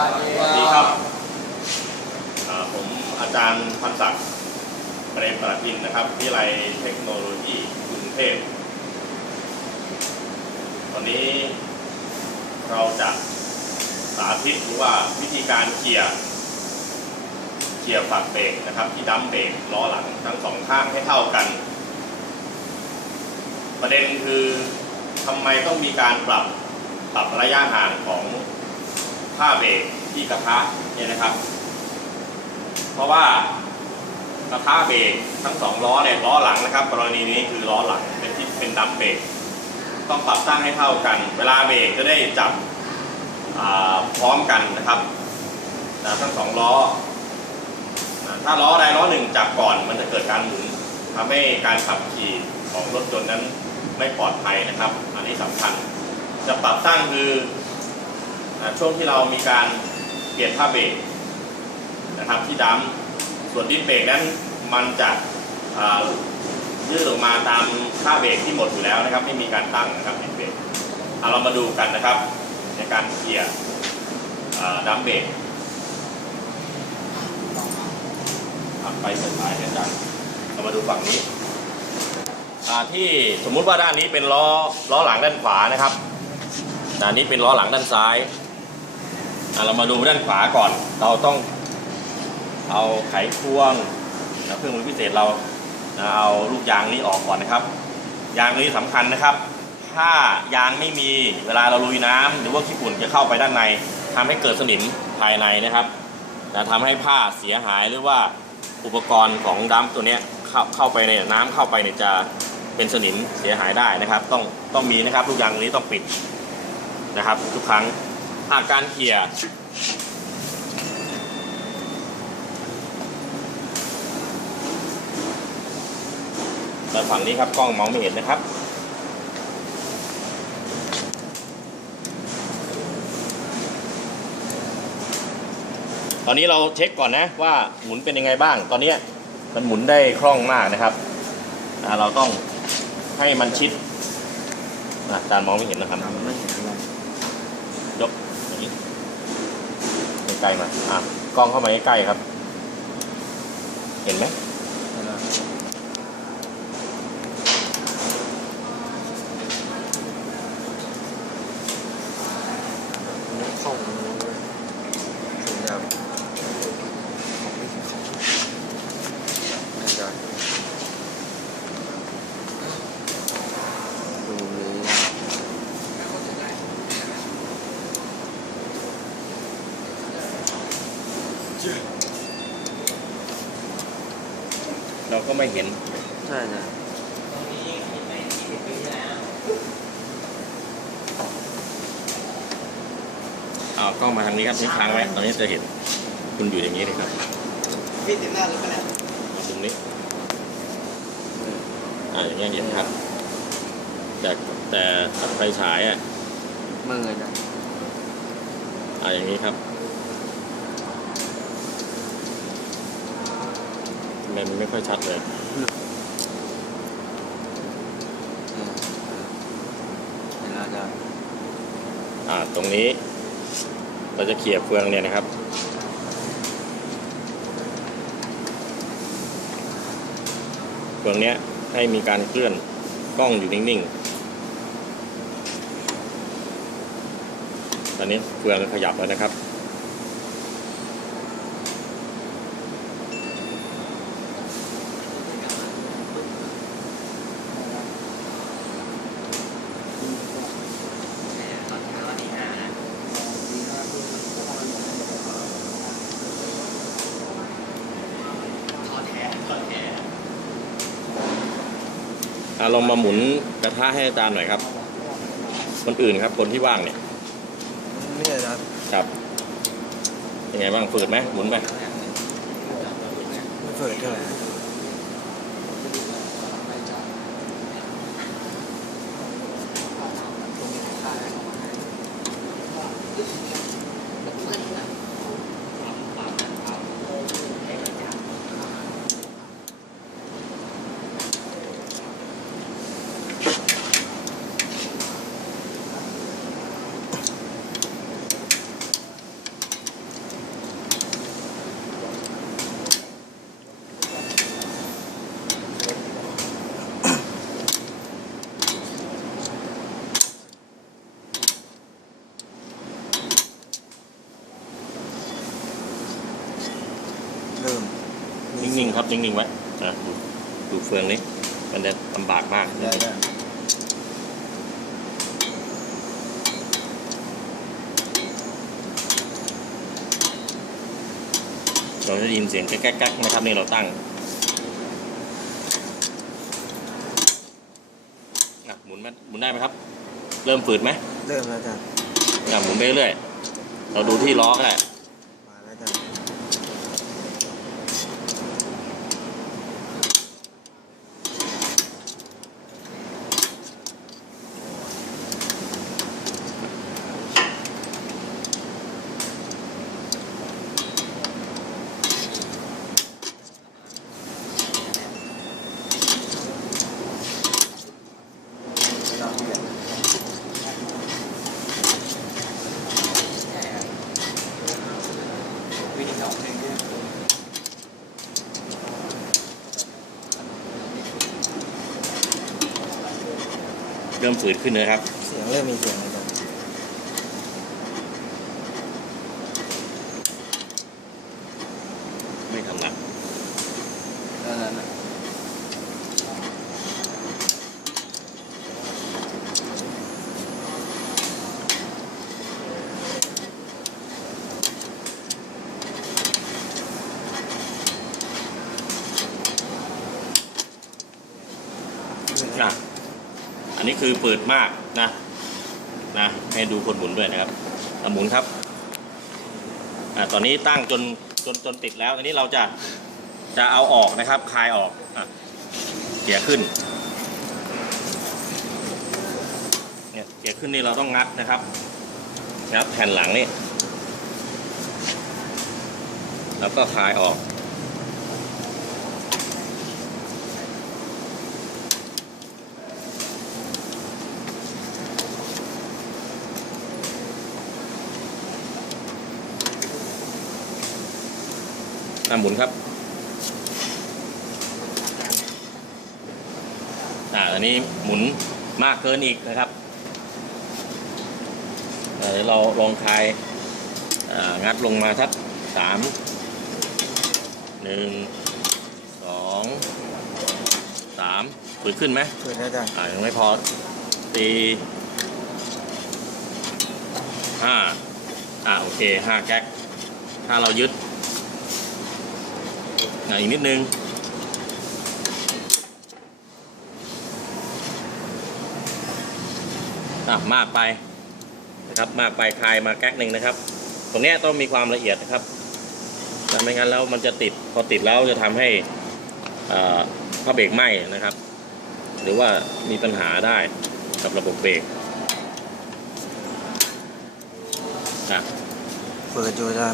สวัสดีครับผมอาจารย์พันศักดิ์เปรมประทินนะครับวิทยาลัยเทคโนโลยีกรุงเทพวันนี้เราจะสาธิตหรือว่าวิธีการเคลียเคลียฝักเบรกนะครับ ที่ดัมเบรกล้อหลังทั้งสองข้างให้เท่ากัน ประเด็นคือทำไมต้องมีการปรับปรับระยะห่างของ ผ้าเบรกที่กระทะเนี่ยนะครับ เพราะว่ากระทะเบรกทั้งสองล้อเนี่ยล้อหลังนะครับ กรณีนี้คือล้อหลังเป็นที่เป็นดัมเบรกต้องปรับตั้งให้เท่ากัน เวลาเบรกจะได้จับพร้อมกันนะครับนะทั้งสองล้อ ถ้าล้อใดล้อหนึ่งจับก่อนมันจะเกิดการหมุนทำให้การขับขี่ของรถยนต์นั้นไม่ปลอดภัยนะครับ อันนี้สำคัญ จะปรับตั้งคือ อ่าช่วงที่เรามีการเปลี่ยนผ้าเบรกนะครับที่ดัมส่วนดิสเบรกนั้นมันจะยืดออกมาตามผ้าเบรกที่หมดอยู่แล้วนะครับ ไม่มีการตั้งนะครับดิสเบรกเรามาดูกันนะครับ ในการเคลียร์ดัมเบรกไปเส้นสายอาจารย์เรามาดูฝั่งนี้ที่สมมุติว่าด้านนี้เป็นล้อล้อหลังด้านขวานะครับด้านนี้เป็นล้อหลังด้านซ้าย เรามาดูด้านขวาก่อน เราต้องเอาไขควงนะเครื่องมือพิเศษเรานะเอาลูกยางนี้ออกก่อนนะครับ ยางนี้สำคัญนะครับ ถ้ายางไม่มีเวลาเราลุยน้ำหรือว่าขี้ฝุ่นจะเข้าไปด้านในทำให้เกิดสนิมภายในนะครับนะทำให้ผ้าเสียหายหรือว่าอุปกรณ์ของดัมตัวเนี้ยเข้าเข้าไปในน้ำเข้าไปเนี่ยจะเป็นสนิมเสียหายได้นะครับ ต้องต้องมีนะครับลูกยางนี้ต้องปิดนะครับ ทุกครั้ง หากการเขี่ยด้านฝั่งนี้ครับกล้องมองไม่เห็นนะครับ ตอนนี้เราเช็คก่อนนะว่าหมุนเป็นยังไงบ้าง ตอนนี้มันหมุนได้คล่องมากนะครับ เราต้องให้มันชิดอาจารย์มองไม่เห็นนะครับยก กล้ๆมาอะกล้องเข้ามาใกล้ๆครับ เห็นไหมเข้าถึงยาวน่าจะดูนี้นะ เรา ก็ไม่เห็น ใช่นะอ้าวกล้องมาทางนี้ครับนี่ค้างไว้ตอนนี้จะเห็นคุณอยู่อย่างนี้เลยครับพี่ติดหน้ารถไปแล้วตรงนี้อ่าอย่างเงี้ยเห็นครับ แต่แต่ไฟฉายอะเมื่อไงนะอ่าอย่างนี้ครับ ทำไมมันไม่ค่อยชัดเลยเออเวลาจะอ่าตรงนี้ เราจะเขี่ยเฟืองเนี่ยนะครับ เฟืองเนี้ยให้มีการเคลื่อนกล้องอยู่นิ่งๆ ตอนนี้เฟืองขยับแล้วนะครับ ขอแท้ขอแท้ อาลองมาหมุนกระทะให้อาจารย์หน่อยครับ คนอื่นครับ คนที่ว่างเนี่ยไม่ใช่นะครับยังไงบ้างฝืดไหมหมุนไหมไม่เปิดเท่าไหร่ นิ่งๆครับนิ่งๆไว้นะดูดูเฟืองนี้มันจะลำบากมากได้ได้เราจะได้ยินเสียงแก๊กๆนะครับนี่เราตั้งอะหมุนไหมหมุนได้ไหมครับ เริ่มฝืดไหมเริ่มแล้วจ้ะอะหมุนไปเรื่อยๆเราดูที่ล้อก็ได้ มาแล้วจ้ะ วิธีสองหนึ่งเนี่ย เริ่มฝืดขึ้นนะครับ เสียงเริ่มมีเสียงแล้วจ้ะ ไม่ทำหนัก นั่นนั่นน่ะ อะ อันนี้คือเปิดมากนะนะให้ดูคนหมุนด้วยนะครับหมุนครับอะตอนนี้ตั้งจนจนจนติดแล้วอันนี้เราจะจะเอาออกนะครับคลายออกอะเกียร์ขึ้นเนี่ยเกียร์ขึ้นนี่เราต้องงัดนะครับงัดแผ่นหลังนี่แล้วก็คลายออก อะหมุนครับ อ่าอันนี้หมุนมากเกินอีกนะครับอ่าเดี๋ยวเราลองคลายอ่างัดลงมาทักสามหนึ่งสองสามฝืดขึ้นไหมเปิดแล้วจ้ะอ่ายังไม่พอตีห้าอ่าโอเคห้าแก๊กถ้าเรายึด อีกนิดนึงมากไปนะครับมากไปคลายมาแก๊กหนึ่งนะครับ ตรงนี้ต้องมีความละเอียดนะครับไม่งั้นแล้วมันจะติดพอติดแล้วจะทำให้ผ้าเบรกไหม้นะครับ หรือว่ามีปัญหาได้กับระบบเบรกเปิดอยู่จ้ะ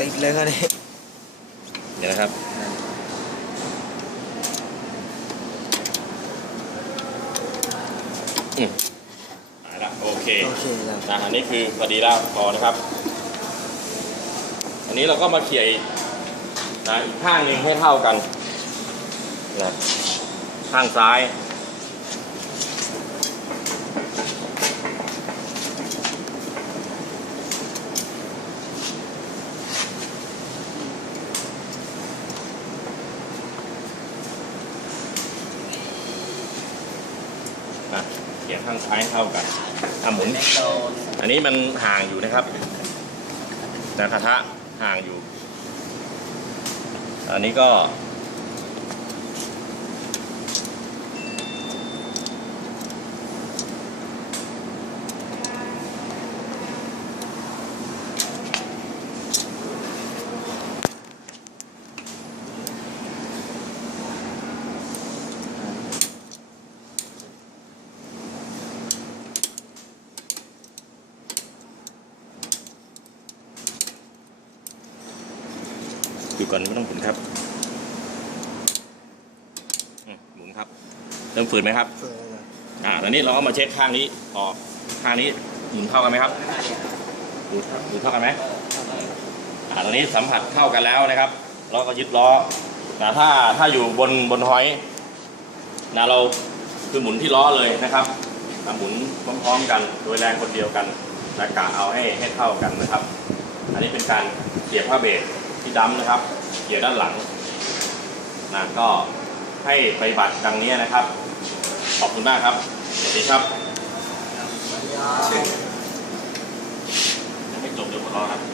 ติดเลยครับนี่ เดี๋ยวนะครับอืมไปละโอเคโอเคจ้ะนะอันนี้คือพอดีแล้วพอนะครับ อันนี้เราก็มาเขี่ยอีกนะอีกข้างหนึ่งให้เท่ากันนะข้างซ้าย อะเข้างซ้ายให้เท่ากันอะหมุนโดนอันนี้มันห่างอยู่นะครับนะกระทะห่างอยู่ อันนี้ก็ อยู่ก่อนไม่ต้องหมุนครับอืมหมุนครับ เริ่มฝืนไหมครับเปิดแล้วจ้ะอ่าตอนนี้เราก็มาเช็คข้างนี้ออกข้างนี้หมุนเท่ากันไหมครับดูดูเท่ากันไหมอ่าตอนนี้สัมผัสเท่ากันแล้วนะครับเราก็ยึดล้อนะถ้าถ้าอยู่บนบนหอยนะเราคือหมุนที่ล้อเลยนะครับอะหมุนพร้อมๆกันโดยแรงคนเดียวกันและกะเอาให้ให้เท่ากันนะครับ อันนี้เป็นการเสียบผ้าเบรกที่ ดั้มนะครับ เกี่ยวด้านหลังนะก็ให้ปฏิบัติดังนี้นะครับ ขอบคุณมากครับ สวัสดีครับยังไม่จบเดี๋ยวผมรอครับ